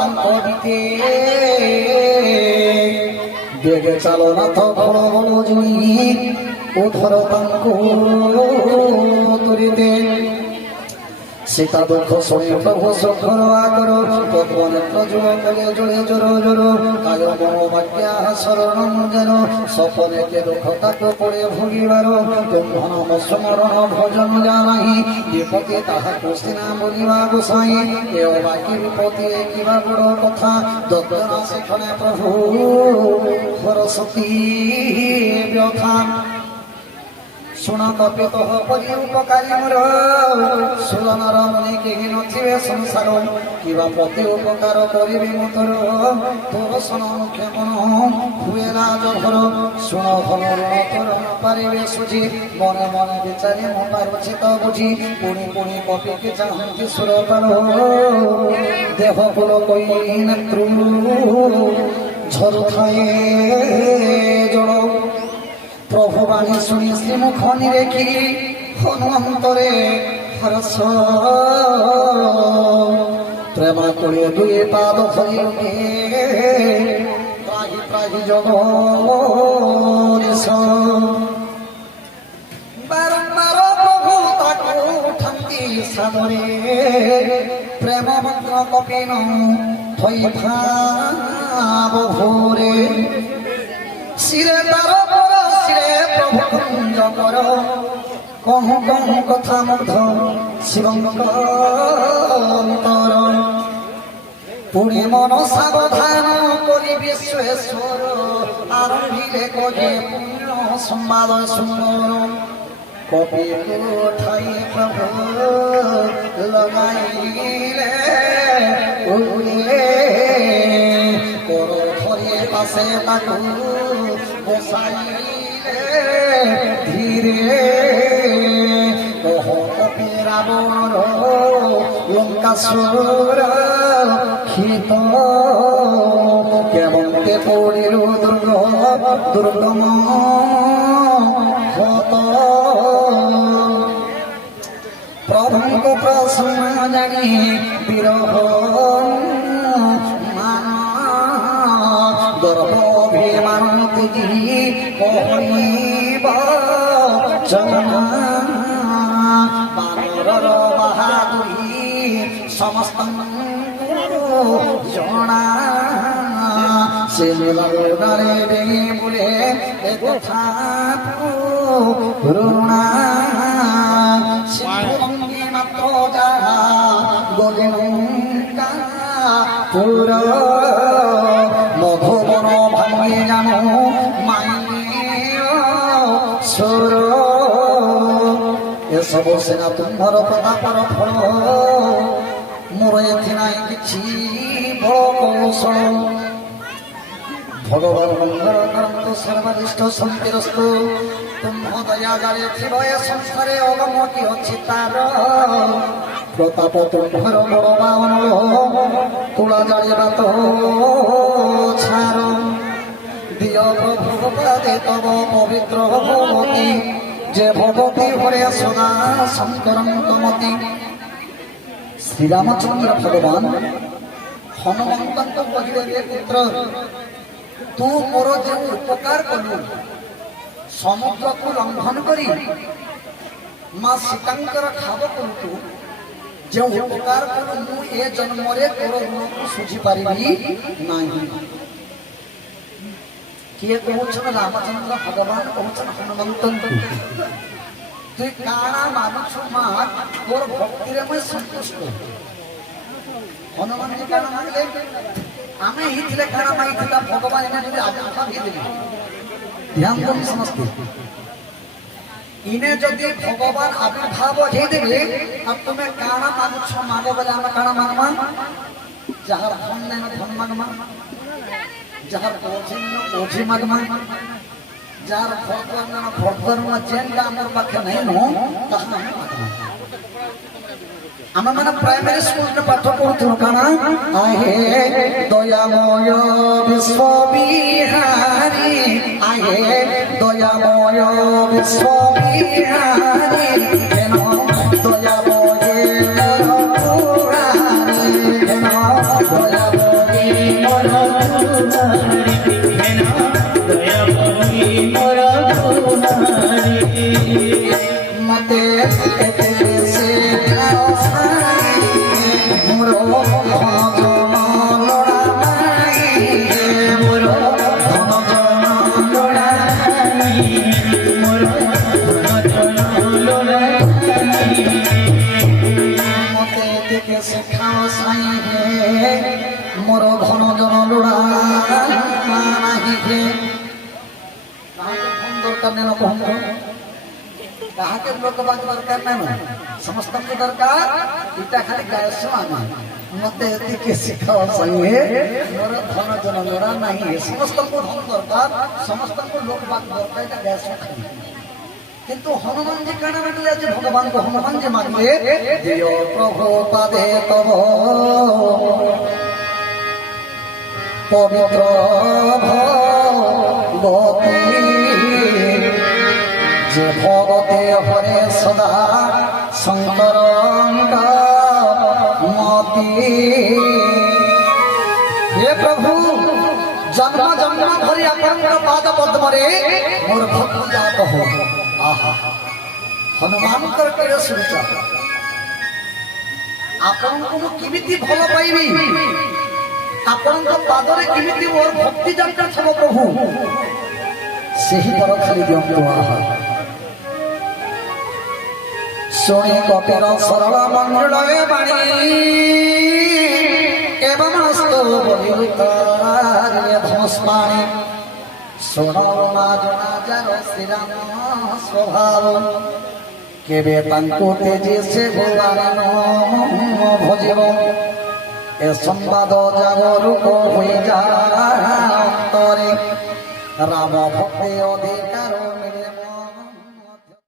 ତାଙ୍କ ଭିତେ ବେଗେ ଚାଲନାଥ ବଳ ବଳ ଜୁଣି ଉଧର ତାଙ୍କୁ ତୁରିତେ সীতা দুঃখ শুনে প্রভু সুখর আগর পদ্মনেত্র জুড় কলে জুড়ে জোর জোর কায় মম বাক্যা শরণ যেন সপনে কে দুঃখ তাকে পড়ে ভুগিবার নাম স্মরণ ভজন জানাই বিপদে তাহাকে সিনা বলিবা গোসাই এ বাকি বিপদে কিবা বড় কথা দত্তনা সেখানে প্রভু সরস্বতী ব্যথা শুণ কপিত পরি উপকারী মোর সুলনার মনে কেহি নথিবে সংসার কিবা প্রতি উপকার করিবে মোর তোর শোণ মুখে মন হুয়ে রাজভর শুণ ফল ঋণ তোর পারিবে সুঝি মনে মনে বিচারি মো পারছি তো বুঝি পুଣି পুଣି কপিকে চাহନ୍ତି সুরপাল দেহ কুল কই নেত্রু ঝরুথায়ে জল প্রভু বাণী শুনি শ্রীমুখ নিরেখি হনুমন্তরে হরস প্রেমা করে দুই পাদ ধরি উঠে ত্রাহি ত্রাহি জগদীশ বারম্বার প্রভু তাকে উঠান্তি সাদরে প্রেম মন্ত্র কপিন থই ভাব ভোরে শিরে তার প্রভু কুঞ্জ কর কহু কহু কথা মুগ্ধ শিবঙ্কর পুরী মন সাবধান করি বিশ্বেশ্বর আরম্ভিলে কজে পুণ্য সম্বাদ সুন্দর কবি ঠাই প্রভু লগাইলে কর ধরে পাশে তাকু বসাইলে ধীরে কহ কপি রাবণ লঙ্কাসুর ক্ষিত কেমনকে পড়িল দুর্গম হত প্রভুঙ্ক প্রসন্ন জানি বিরহ মান গর্ভাভিমান ত্যাজি কহিব জনা বানরর বাহাদুরি সমস্ত জনা সে লীলারে ডেঙে বলে এ কথা করুণা সিন্ধুভঙ্গি মাত্র যাহা গগনকা পুর মধুবন ভাঙে জানো মাইয় সুর এসবু সেনা তুম্ভর প্রতাপর ফল মোর এথি নাই কিছু বড় কৌশল ভগবান মঙ্গল করন্তু সর্বাদিষ্ট শান্তিরস্তু তুম্ভ দয়াগারে থিব এ সংসারে অগম কি অছি তার প্রতাপ তুম্ভর বড় বাহন তুলা জাড়িবা তো ছাড় দিয় প্রভু পাদে তব পবিত্র ভগবতী যে ভগবতী হরে সদা শঙ্করমতি শ্রীরামচন্দ্র ভগবান হনুমন্তঙ্ক কহিলে পুত্র তু মোর যে উপকার কলু সমুদ্রକୁ লঙ্ঘন করি মা সীতাঙ্কর খাব কলু যে উপকার কলু মু এ জন্মরে তোর ঋণକୁ শুঝি পারিবি ନାହିଁ কিଏ କହୁଛନ୍ ରାମଚନ୍ଦ୍ର ଭଗବାନ କହୁଛନ୍ ହନୁମନ୍ତଙ୍କୁ তুই কাଣା মানুଛୁ মা তোর ভক্তিরে মই সন্তুষ্ট হনুমান জি কাଣା মাগলে আমি হিতলে কাଣା মাগিଥିଲା ভগবান এনে যদি আবির্ভাব দিলে ধ্যান করুন সমস্তে ইনে যদি ভগবান আবির্ভাব হয়ে দেবে আর তুমি কাଣା মানুছ মাগো বলে আমরা কাଣା মাগমা যাহার ধন নাই ধন মাগমা যাহার ওঝি মাগমা যার ভগবান যেনটা আমার পাখে নাই নো তাহা মাগমা আমরা মানে প্রাইমারি স্কুলে পাঠ পড়ুথিলু কাଣା আহে দয়াময় বিশ্ববিহারী আহে দয়াময় বিশ্ববিহারী হেন দয়াময় পুরাণী হেন দয়াময় मोर कुमारी हेना दया बही मोर कुमारी मते से मोर मोर घन जन लोड़ा नाही हे दरकार नहीं कहूँ काहे लोक बात दरकार नहीं समस्त दरकार इटा खाली गायस मत के शिखाओ संगे मोर धन जन लोड़ा नहीं समस्त को धन दरकार समस्त को लोक बात दरकार इटा गायस खाली किंतु हनुमान जी कहना मिले जे भगवान को हनुमान जी मांगे दियो प्रभु पादे तब पवित्र भगवती जे भगवते हरे सदा शंकर मती हे प्रभु जन्म जन्म भरी अपन पाद पद्म रे मोर भक्ति जात हो आहा हनुमान करके सुचा आपन को किमिति भल पाइबी आपन पादरे किमिति मोर भक्ति जात्रा छब प्रभु सही पर खाली दियंतु आहा सोनी कपिर सरल मंगल बाणी एवं हस्तो बलिउतारे धनुष्पाणी सोनो ना जना जरो श्री राम स्वभाव केबे तांको तेजे से भगवान भजिब ए संवाद जागरूक हो जा अंतरे राम भक्ति अधिकार